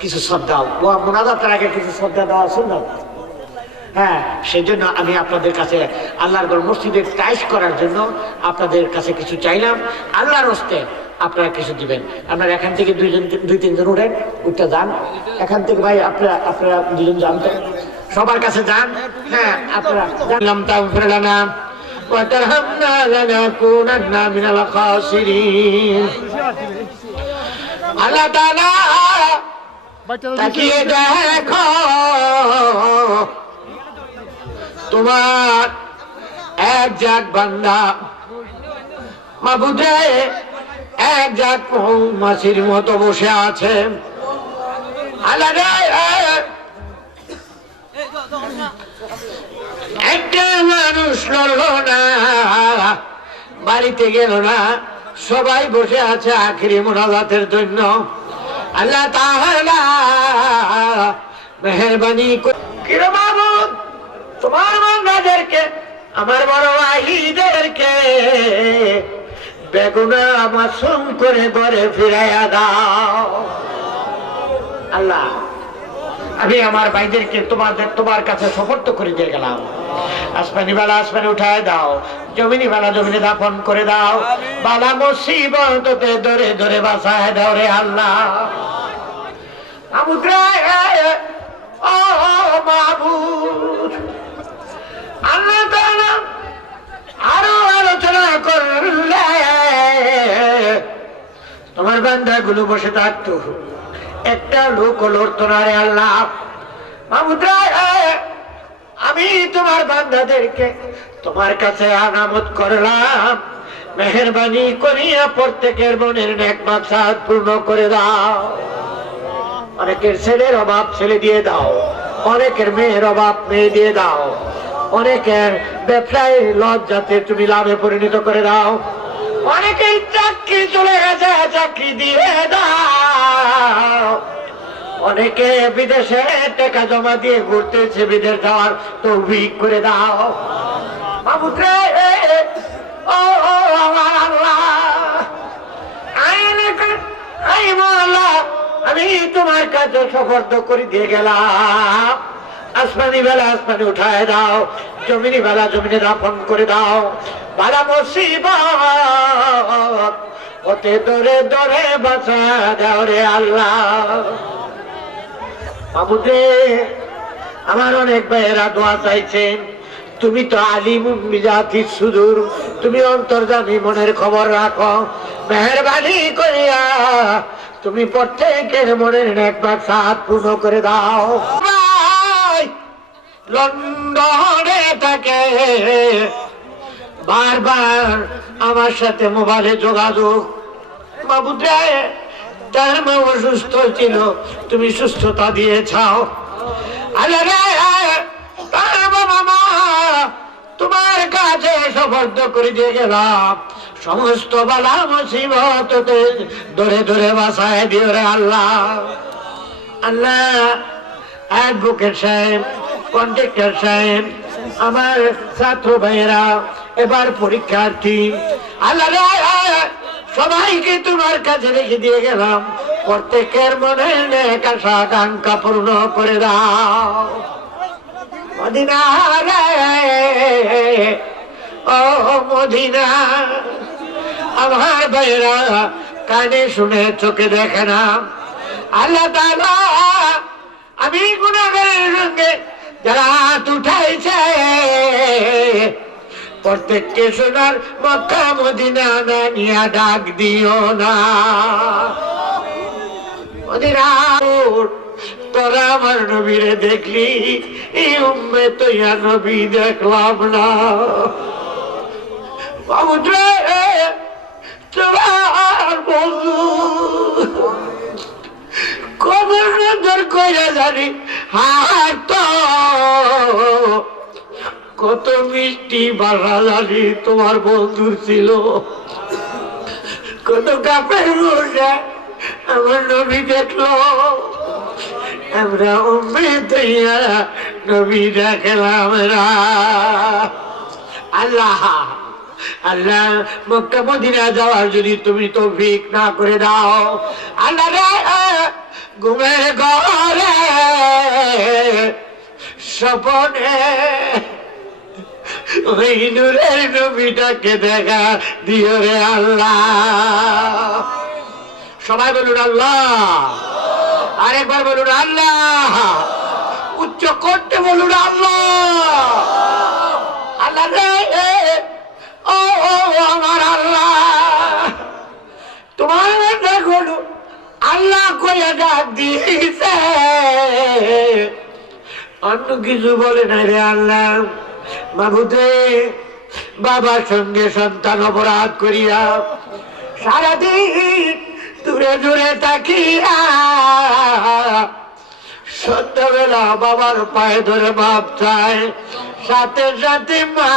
কিছু শ্রদ্ধা ও মোনাজাতের আগে কিছু শ্রদ্ধা দেওয়া সুন্দর হ্যাঁ সেই জন্য আমি আপনাদের কাছে আল্লাহর ঘর মসজিদের টাইস করার জন্য আপনাদের কাছে কিছু চাইলাম আল্লাহর হস্তে আপনারা কিছু দিবেন আপনারা এখান থেকে দুইজন দুই তিনজন উঠেন উঠতে যান এখান থেকে ভাই আপনারা আপনারা দুজন যান তো সবার কাছে যান হ্যাঁ আপনারা জানলাম তাগফির লানা وترحمنا لنكونن من الخاسرين আল্লাহ তাআলা তাকিয়ে দেখো। তোমার এক জাত বান্দা মাবুদে এক জাত মাসির মতো বসে আছে। রে, একটা মানুষ লড়ল না বাড়িতে গেল না সবাই বসে আছে আখিরি মোনাজাতের জন্য। আল্লাহ তাহলা মেহরবানি কিরে মাহমুদ তোমার বান্দাদেরকে আমার বড় ভাইদেরকে বেগুনা মাসুম করে ঘরে ফিরাইয়া দাও। আল্লাহ আমি আমার ভাইদেরকে তোমাদের তোমার কাছে সফর্ত করে দিয়ে গেলাম। আসমানি বেলা আসমানি উঠায় দাও জমিনি বেলা জমিনে দাফন করে দাও বালা মুসিবততে ধরে ধরে বাসায় দাও রে আল্লাহ। আল্লাহ তাআলা আরও আলোচনা করলে তোমার বান্দা গুলো বসে থাকতো। একটা লোক লড়তো না রে আল্লাহ মাহমুদরায়, আমি তোমার বান্ধাদেরকে তোমার কাছে আনামত করলাম। মেহরবানি করিয়া প্রত্যেকের মনের নেক মাকসাদ পূর্ণ করে দাও। অনেকের ছেলের অভাব ছেলে দিয়ে দাও অনেকের মেয়ের অভাব মেয়ে দিয়ে দাও অনেকের ব্যবসায় লজ্জাতে তুমি লাভে পরিণত করে দাও অনেকের চাকরি চলে গেছে চাকরি দিয়ে দাও। অনেকে বিদেশে টাকা জমা দিয়ে ঘুরতেছে বিদেশ যাওয়ার তো করে দাও। মামুদ্রে ও আমার আল্লাহ। আইন- আই মাওলা, আমি তোমার কাছে সফর্দ করে দিয়ে গেলাম। আসমানি বেলা আসমানি উঠায় দাও, জমিনি বেলা জমিনে দাফন করে দাও। বালা মুসিবত, ওতে দরে দরে বাঁচা দাও রে আল্লাহ। বাবুদে আমার অনেক ভাইয়েরা দোয়া চাইছেন। তুমি তো আলিম মিজাতি সুদূর। তুমি অন্তর্জামী মনের খবর রাখো। মেহরবানি করিয়া তুমি প্রত্যেকের মনের একবার সাত পূর্ণ করে দাও। লন্ডনে থাকে। বারবার আমার সাথে মোবাইলে যোগাযোগ। বাবুদে, তার মা অসুস্থ ছিল। তুমি সুস্থতা বাবা মা তোমার কাছে সবর্দ করে দিয়ে গেলাম। সমস্ত বালা মুসিবততে ধরে ধরে বাসায় দিও রে আল্লাহ। আল্লাহ অ্যাডভোকেট সাহেব কন্ট্রাক্টর সাহেব, আমার ছাত্র ভাইয়েরা, এবার পরীক্ষার্থী। আল্লাহ সবাইকে তোমার কাছে রেখে দিয়ে গেলাম। প্রত্যেকের মনে আশা, আকাঙ্ক্ষা পূর্ণ করে দাও। মদিনা রে। ও মদিনা, আমার ভাইয়েরা কানে শুনে চোখে দেখে না। আল্লাহ তাআলা, আমি গুণাগারের সঙ্গে যারা হাত উঠাইছে, প্রত্যেককে সোনার মক্কা মদিনা না নিয়ে ডাক দিও না। মদিনা তোরা আমার নবীরে দেখলি, এই উম্মে তো ইয়া নবী দেখলাম না। কবর নজর কইরা জানি হাত তো। কত মিষ্টি বাসা জানি, তোমার বন্ধু ছিল। কত কাপের বসে আমার নবী দেখল। আমরা উম্মে তৈয়া নবী রা আল্লাহ আল্লাহ মক্কা মদিনা যাওয়ার যদি তুমি তৌফিক না করে দাও, আল্লাহ রে, ঘুমের ঘরে স্বপনে ওই নূরের নবীটাকে দেখা দিও রে আল্লাহ। সবাই বলুন, আল্লাহ। আরেকবার বলুন আল্লাহ। উচ্চ করতে বলুন আল্লাহ। আল্লাহ ও আমার আল্লাহ। তোমার দেখুন আল্লাহ কইয়া ডাক দিয়েছে। অন্য কিছু বলে না রে আল্লাহ। বাবুতে, বাবার সঙ্গে সন্তান অপরাধ করিয়া সারাদিন দূরে দূরে তাকিয়া। সন্ধ্যাবেলা বাবার পায়ে ধরে বাপ চায় সাথে সাথে মা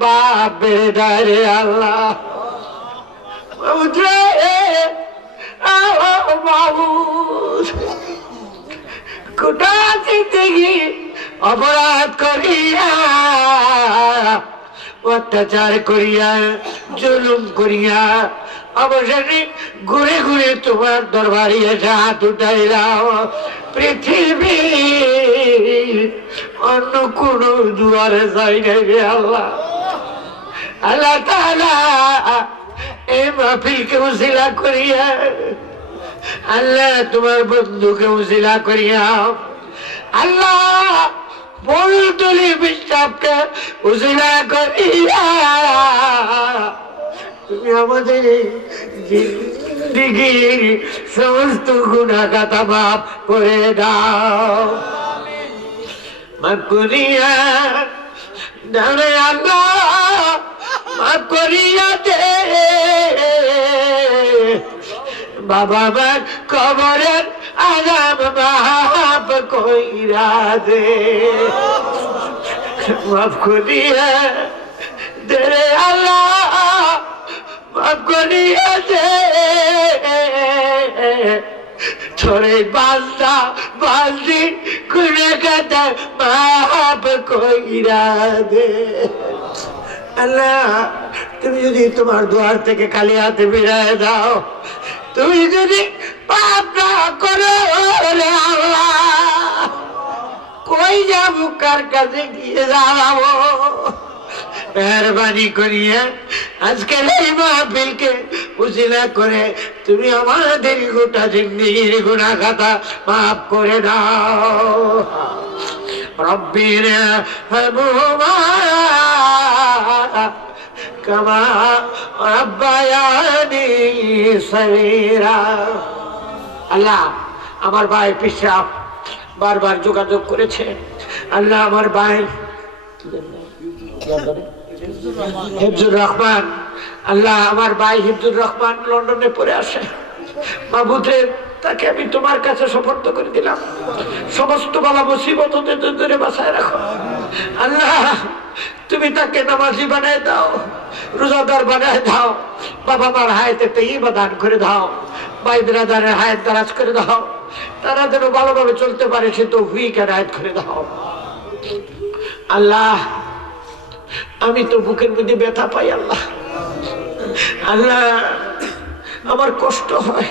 বাপ বেড়ে আল্লাহ। অপরাধ করিয়া, অত্যাচার করিয়া, জুলুম করিয়া অবশেষে ঘুরে ঘুরে তোমার দরবারে এসে হাত উঠাইলাম। পৃথিবী অন্য কোন দুয়ারে যাই নাই আল্লাহ। আল্লাহ তাআলা এই মাহফিলকে উসিলা করিয়া, আল্লাহ তোমার বন্ধুকে উসিলা করিয়া, আল্লাহ বলতলি বিশ্বাসকে উসিলা করিয়া। আমাদের সমস্ত গুণাগাতা মাফ করে দাও। মাফ করিয়া করিয়া দে। বাবা মার কবরের আরাম মাফ কইরা দে। মাফ করিয়া দে আল্লাহ। মাফ করিয়া দে তোরে বান্দা বান্দি কুড়ে কাটা মাপ কইরা দে। আল্লাহ, তুমি যদি তোমার দুয়ার থেকে খালি হাতে বেড়ায় দাও, তুমি যদি পাপ না করো আল্লাহ, কই যাব, কার কাছে গিয়ে দাঁড়াবো? মেহরবানি করিয়া আজকে এই মাহফিলকে উজিলা করে তুমি আমাদের গোটা জিন্দিগির গুণা খাতা মাফ করে দাও। রব্বির কামা আল্লাহ আমার ভাই পিসাব বারবার যোগাযোগ করেছে আল্লাহ আমার ভাই। হিফজুর রহমান। আল্লাহ আমার ভাই হিফজুর রহমান লন্ডনে পড়ে আসে। মাহবুদে তাকে আমি তোমার কাছে সফর্দ করে দিলাম। সমস্ত বাবা মুসিবত ধরে বাসায় রাখো। আল্লাহ, তুমি তাকে নামাজি বানায় দাও, রোজাদার বানায় দাও বাবা মার হায়াতে তেইবা দান করে দাও, ভাই বিরাদারের হায়াত দারাজ করে দাও। তারা যেন ভালোভাবে চলতে পারে, সে তো হুইক হায়াত করে দাও। আল্লাহ আমি তো বুকের মধ্যে ব্যথা পাই, আল্লাহ। আল্লাহ, আমার কষ্ট হয়।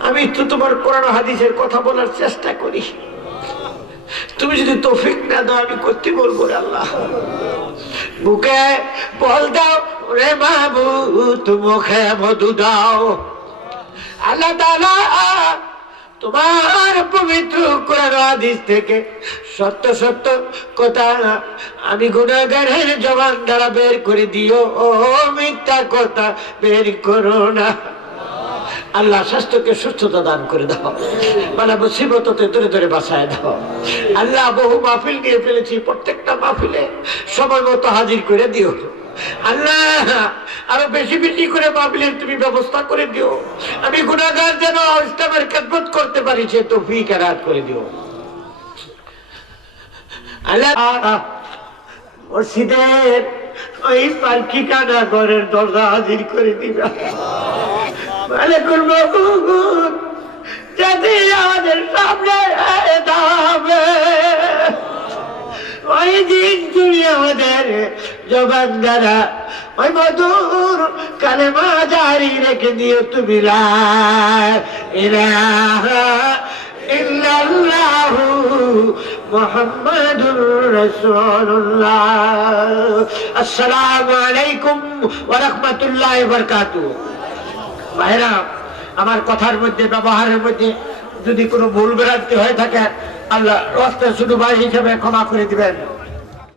আমি তো তোমার কোরআন হাদিসের কথা বলার চেষ্টা করি। তুমি যদি তৌফিক না দাও, আমি করতে বলব আল্লাহ। বুকে বল দাও, রে বাবু মুখে মধু দাও। আল্লাহ তাআলা তোমার পবিত্র কোরআন হাদিস থেকে সত্য সত্য কথা আমি গুণাগারের জবান দ্বারা বের করে দিও, ও মিথ্যা কথা বের করো না। আল্লাহ স্বাস্থ্যকে সুস্থতা দান করে দাও মানে মুসিবততে ধরে ধরে বাসায় দাও। আল্লাহ বহু মাহফিল নিয়ে ফেলেছি, প্রত্যেকটা মাহফিলে সময় মতো হাজির করে দিও। আল্লাহ আরও বেশি বেশি করে মাহফিলের তুমি ব্যবস্থা করে দিও। আমি গুণাগার যেন ইসলামের খেদমত করতে পারি, সে তো ফি কেরাত করে দিও। আল্লাহ মসজিদের ওই কানা ঘরের দরজা হাজির করে দিবা। আমাদের সামনে ওই দিন তুমি আমাদের জবান দ্বারা ওই মধুর কালেমা জারি রেখে দিও তুমি আলাইকুম ভাইরা, আমার কথার মধ্যে, ব্যবহারের মধ্যে যদি কোনো ভুল ভ্রান্তি হয়ে থাকে, আল্লাহ রস্তে শুধু ভাই হিসেবে ক্ষমা করে দিবেন।